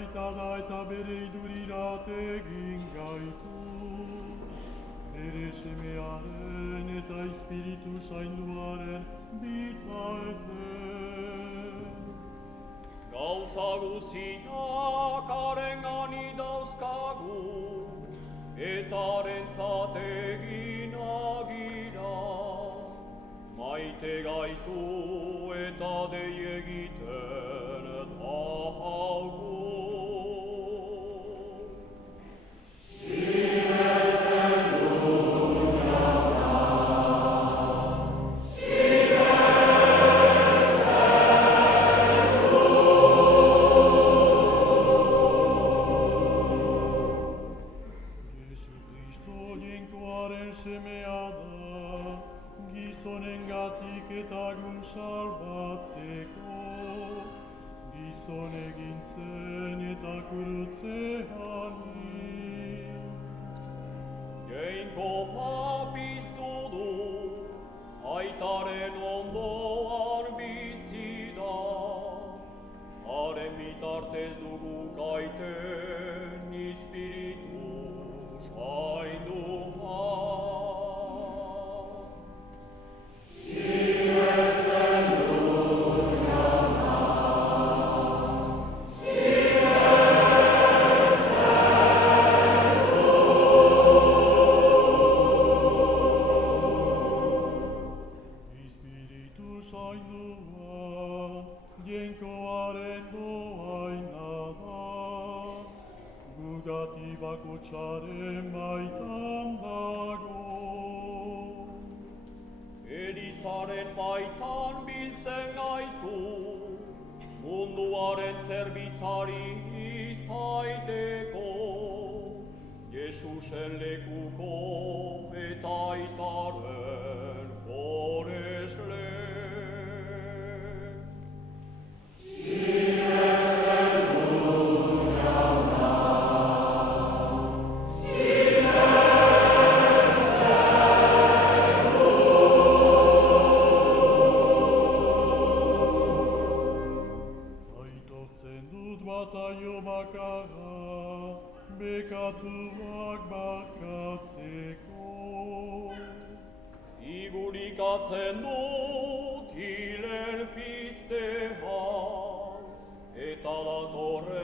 baita da eta bere idurirat egin gaitu. Bere semearen eta espiritu zainduaren bitartez. Gauza guziak harengani dauzkagu, eta harentzat egin agira. Maite gaitu eta dei egiten daugu. Gizonengatik eta gu salbatzeko, gizon egin zen eta kurutzean hil. Jainkoa piztu du, aitaren ondoan bizi da, haren bitartez dugu gaiten espiritu zaindua. Jainkoaren doaina da, gugati bakotsaren baitan dago. Elizaren baitan biltzen gaitu, munduaren zerbitzari izaiteko, Jesusen lekuko eta aitaren goresle. Bataio bakarra, bekatuak barkatzeko. Igurikatzen dut hilen piztea, eta datorren